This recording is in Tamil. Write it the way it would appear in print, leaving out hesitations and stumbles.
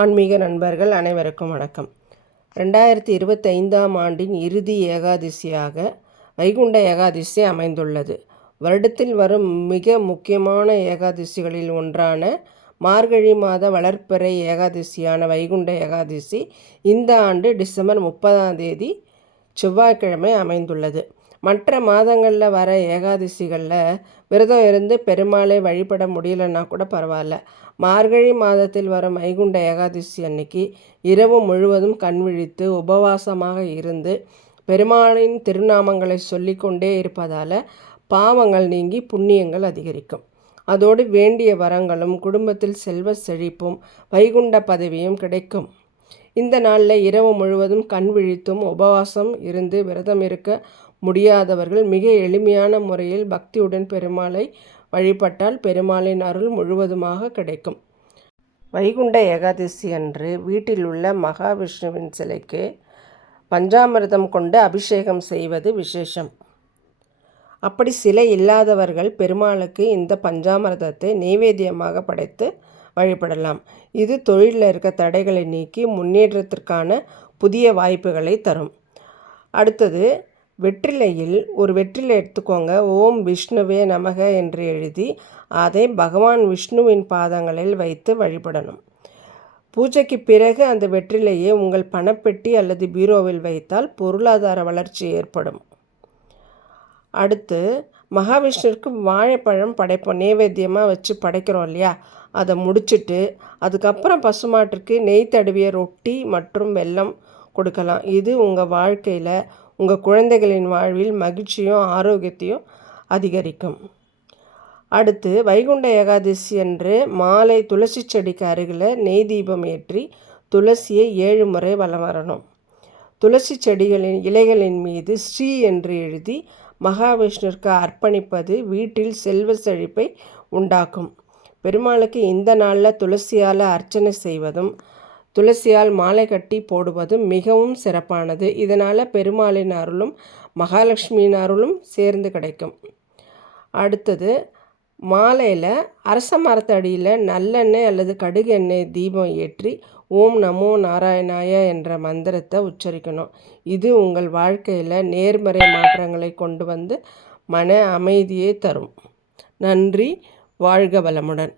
ஆன்மீக நண்பர்கள் அனைவருக்கும் வணக்கம். 2025ஆம் ஆண்டின் இறுதி ஏகாதசியாக வைகுண்ட ஏகாதசி அமைந்துள்ளது. வருடத்தில் வரும் மிக முக்கியமான ஏகாதசிகளில் ஒன்றான மார்கழி மாத வளர்ப்பிறை ஏகாதசியான வைகுண்ட ஏகாதசி இந்த ஆண்டு டிசம்பர் 30ஆம் தேதி செவ்வாய்க்கிழமை அமைந்துள்ளது. மற்ற மாதங்களில் வர ஏகாதசிகளில் விரதம் இருந்து பெருமாளை வழிபட முடியலன்னா கூட பரவாயில்ல. மார்கழி மாதத்தில் வரும் வைகுண்ட ஏகாதசி அன்னைக்கு இரவு முழுவதும் கண் விழித்து உபவாசமாக இருந்து பெருமாளின் திருநாமங்களை சொல்லிக்கொண்டே இருப்பதால் பாவங்கள் நீங்கி புண்ணியங்கள் அதிகரிக்கும். அதோடு வேண்டிய வரங்களும் குடும்பத்தில் செல்வ செழிப்பும் வைகுண்ட பதவியும் கிடைக்கும். இந்த நாளில் இரவு முழுவதும் கண் விழித்தும் உபவாசம் இருந்து விரதம் இருக்க முடியாதவர்கள் மிக எளிமையான முறையில் பக்தியுடன் பெருமாளை வழிபட்டால் பெருமாளின் அருள் முழுவதுமாக கிடைக்கும். வைகுண்ட ஏகாதசி அன்று வீட்டில் உள்ள மகாவிஷ்ணுவின் சிலைக்கு பஞ்சாமிர்தம் கொண்டு அபிஷேகம் செய்வது விசேஷம். அப்படி சிலை இல்லாதவர்கள் பெருமாளுக்கு இந்த பஞ்சாமிர்தத்தை நைவேத்தியமாக படைத்து வழிபடலாம். இது தொழிலில் இருக்க தடைகளை நீக்கி முன்னேற்றத்திற்கான புதிய வாய்ப்புகளை தரும். அடுத்தது, வெற்றிலையில் ஒரு வெற்றிலை எடுத்துக்கோங்க. ஓம் விஷ்ணுவே நமக என்று எழுதி அதை பகவான் விஷ்ணுவின் பாதங்களில் வைத்து வழிபடணும். பூஜைக்கு பிறகு அந்த வெற்றிலையை உங்கள் பணப்பெட்டி அல்லது பீரோவில் வைத்தால் பொருளாதார வளர்ச்சி ஏற்படும். அடுத்து, மகாவிஷ்ணுவிற்கு வாழைப்பழம் படைப்போம். நைவேத்தியமாக வச்சு படைக்கிறோம் இல்லையா, அதை முடிச்சுட்டு அதுக்கப்புறம் பசுமாட்டிற்கு நெய் தடவிய ரொட்டி மற்றும் வெல்லம் கொடுக்கலாம். இது உங்கள் வாழ்க்கையில் உங்கள் குழந்தைகளின் வாழ்வில் மகிழ்ச்சியும் ஆரோக்கியத்தையும் அதிகரிக்கும். அடுத்து, வைகுண்ட ஏகாதசி அன்று மாலை துளசி செடிக்கு அருகில் நெய் தீபம் ஏற்றி துளசியை 7 முறை வலம் வரணும். துளசி செடிகளின் இலைகளின் மீது ஸ்ரீ என்று எழுதி மகாவிஷ்ணுவிற்கு அர்ப்பணிப்பது வீட்டில் செல்வ செழிப்பை உண்டாக்கும். பெருமாளுக்கு இந்த நாளில் துளசியால் அர்ச்சனை செய்வதும் துளசியால் மாலை கட்டி போடுவதும் மிகவும் சிறப்பானது. இதனால் பெருமாளின் அருளும் மகாலட்சுமியின் அருளும் சேர்ந்து கிடைக்கும். அடுத்தது, மாலையில் அரச மரத்தடியில் நல்லெண்ணெய் அல்லது கடுகு எண்ணெய் தீபம் ஏற்றி ஓம் நமோ நாராயணாய என்ற மந்திரத்தை உச்சரிக்கணும். இது உங்கள் வாழ்க்கையில் நேர்மறை மாற்றங்களை கொண்டு வந்து மன அமைதியை தரும். நன்றி. வாழ்க வளமுடன்.